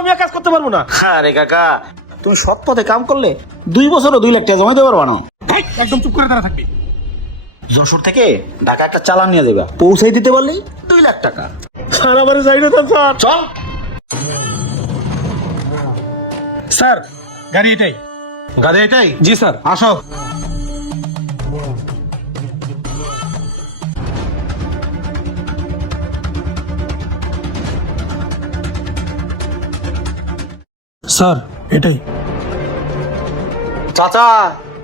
আমি আর কাজ করতে পারবো না। আরে কাকা, তুমি সৎ পথে কাম করলে 2 বছরও 2 লাখ টাকা জমাইতে পারবা না। এই, একদম চুপ করে দাঁড়া থাকবি। যশোর থেকে ঢাকা একটা চালান নিয়ে যাবা, পৌঁছাই দিতে পারলেই 2 লাখ টাকা। স্যার আমারে যাই না স্যার। চল। স্যার গাড়ি এটাই। গাড়ি এটাই? জি স্যার। আসো। স্যার এটাই। চাচা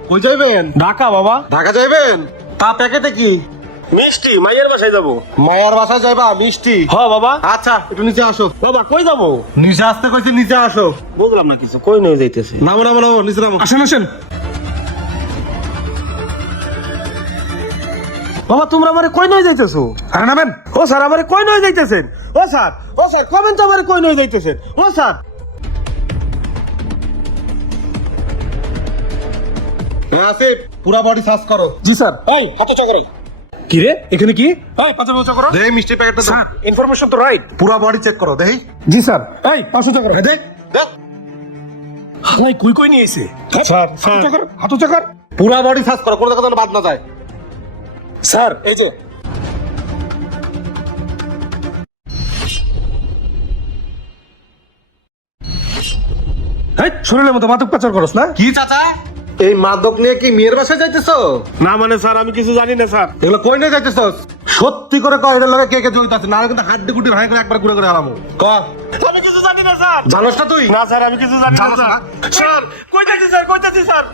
কই যাইবেন? ঢাকা বাবা। ঢাকা যাইবেন? তা প্যাকেটে কি? মিষ্টি, মাইয়ের বাসায় যাবো। মায়ার বাসায় যাইবা? মিষ্টি? হ্যাঁ বাবা। আচ্ছা একটু নিচে আসো। বাবা কই যাবো? নিচে আসতে কইছি, নিচে আসো। বুঝলাম না কিছু, কই নিয়ে যাইতেছে? নামো নামো নামো, নিচে নামো। আসেন আসেন। বাবা তোমরা আমারে কই নিয়ে যাইতেছো? আরে নামেন। ও স্যার আমারে কই নিয়ে যাইতেছেন? ও স্যার কমেন তো আমারে কই নিয়ে যাইতেছেন? ও স্যার। আসিফ, পুরা বডি সার্চ করো। জি স্যার। এই হাতে চকরে কি রে এখানে কি? এই পাঁচশো টাকা করো। দেই মিষ্টি প্যাকেটটা দাও। ইনফরমেশন তো রাইট। পুরা বডি চেক করো দেই। জি স্যার। এই 500 টাকা করো। দে দে। ভাই কই নিয়ে এসে? স্যার হাতো চাকার। পুরা বডি সার্চ করো, কোনো জায়গা যেন বাদ না যায়। স্যার এই যে। এই শরীরের মতো মাদক পাচার করস না? কি চাচা, এই মাদক নিয়ে কি মেয়ের বাসায় যাইতেছো? না মানে স্যার আমি কিছু জানি না স্যার। এগুলো কই নিয়ে যাইতেছস? সত্যি করে কয়, এটার লগে কে কে জড়িত আছে? না হলে কিন্তু হাড্ডি গুটি ভাঙে করে একবার ঘুরে করে হারামু। ক আমি কিছু জানি না স্যার। জানোস না তুই? না স্যার আমি কিছু জানি না জানোস স্যার। না? স্যার কইতাছি স্যার।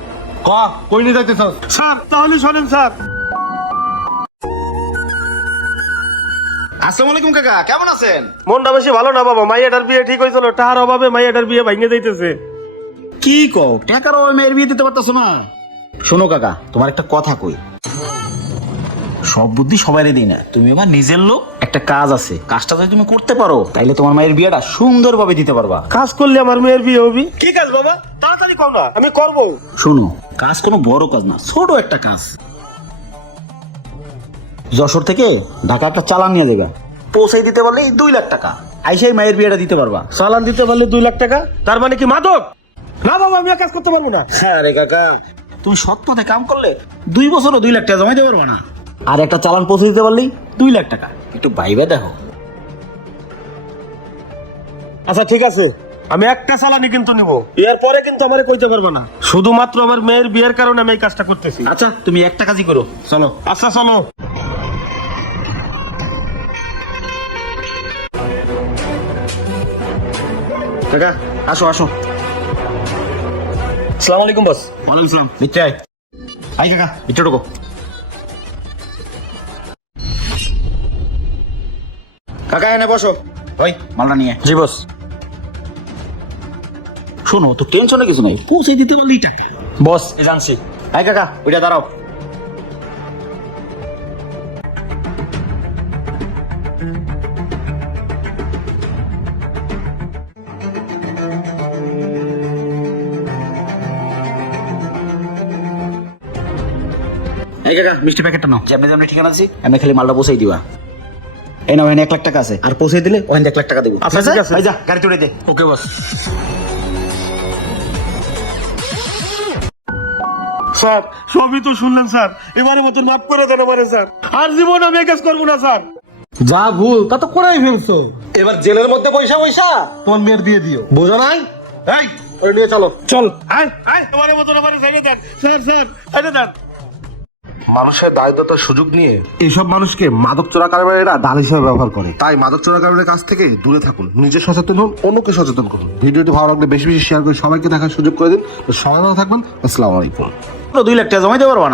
ক কই নিয়ে যাইতেছস? স্যার তাহলে শোনেন স্যার। আসসালামু আলাইকুম কাকা, কেমন আছেন? মনটা বেশি ভালো না বাবা, মাইয়াটার বিয়ে ঠিক হয়েছিল, টাকার অভাবে মাইয়াটার বিয়ে ভাঙে যাইতেছে। কি কও, টাকার ওই মেয়ের বিয়ে দিতে পারতাছো না? শোনো কাকা, তোমার একটা কথা কই, সব বুদ্ধি সবাইরে দিই না। তুমি এবার নিজের লোক, একটা কাজ আছে, কাজটা যদি তুমি করতে পারো তাইলে তোমার মায়ের বিয়েটা সুন্দরভাবে দিতে পারবা। কাজ করলে আমার মেয়ের বিয়ে হবি? কি কাজ বাবা? তাড়াতাড়ি কও না, আমি করবো। শোনো, কাজ কোনো বড় কাজ না, ছোট একটা কাজ। যশোর থেকে ঢাকা একটা চালান নিয়ে যাবে, পৌঁছাই দিতে পারলে 2 লাখ টাকা, আইসাই মায়ের বিয়েটা দিতে পারবা। চালান দিতে পারলে 2 লাখ টাকা? তার মানে কি মাদক? না বাবা আমি আর কাজ করতে পারবো না। হ্যাঁ রে কাকা, তুমি সৎ পথে কাম করলে 2 বছরও 2 লাখ টাকা জমাইতে পারবা না। আর একটা চালান পৌঁছে দিতে পারলেই 2 লাখ টাকা। একটু ভাইবে দেখো। আচ্ছা ঠিক আছে, আমি একটা চালানি কিন্তু নিবো, এর পরে কিন্তু আমারে কইতে পারবো না। শুধুমাত্র আমার মেয়ের বিয়ের কারণে আমি এই কাজটা করতেছি। আচ্ছা তুমি একটা কাজই করো, চলো। আচ্ছা চলো। কাকা আসো আসো। আসসালামু আলাইকুম বস। ওয়ালাইকুম আসসালাম। ভিতরে আয়। আই কাকা, ভিতরে ঢোকো। কাকা এনে বসো। ওই মালটা নিয়ে। জি বস। শোনো, তো টেনশনে কিছু নাই, পৌঁছে দিতে পারলেই টাকা। বস এই জানছি। আই কাকা, ওইটা দাঁড়াও। এই কাকা, মিষ্টি প্যাকেটটা নাও। যেমনি যেমনি ঠিকানা আছি এমনি খালি মালটা পৌঁছাই দিবা। এই নাও, এখানে 1 লাখ টাকা আছে, আর পৌঁছে দিলে ওখানে 1 লাখ টাকা দেবো। আচ্ছা, ঠিক আছে। এই যা, গাড়ি তুলে দে। ওকে বস। স্যার সবই তো শুনলেন স্যার, এবারে মতন মাফ করে দেন আমারে স্যার, আর জীবন আমি এই কাজ করবো না স্যার। যা ভুল তা তো করেই ফেলছো, এবার জেলের মধ্যে পয়সা তোমার মেয়ের দিয়ে দিও, বুঝো নাই? এই ওই নিয়ে চলো। চল আয় আয়, তোমার মতন আমারে ছেড়ে দেন স্যার, ছেড়ে দেন। মানুষের দায়িত্বতার সুযোগ নিয়ে এইসব মানুষকে মাদক চোরাকারবারীরা ঢাল হিসেবে ব্যবহার করে। তাই মাদক চোরাকারবারীর কাছ থেকে দূরে থাকুন, নিজে সচেতন হন, অন্যকে সচেতন করুন। ভিডিওটি ভালো লাগলে বেশি বেশি শেয়ার করে সবাইকে দেখার সুযোগ করে দিন। তো সবাই ভালো থাকবেন। আসসালামু আলাইকুম। 2 লাখ টাকা জমাইতে পারবা না।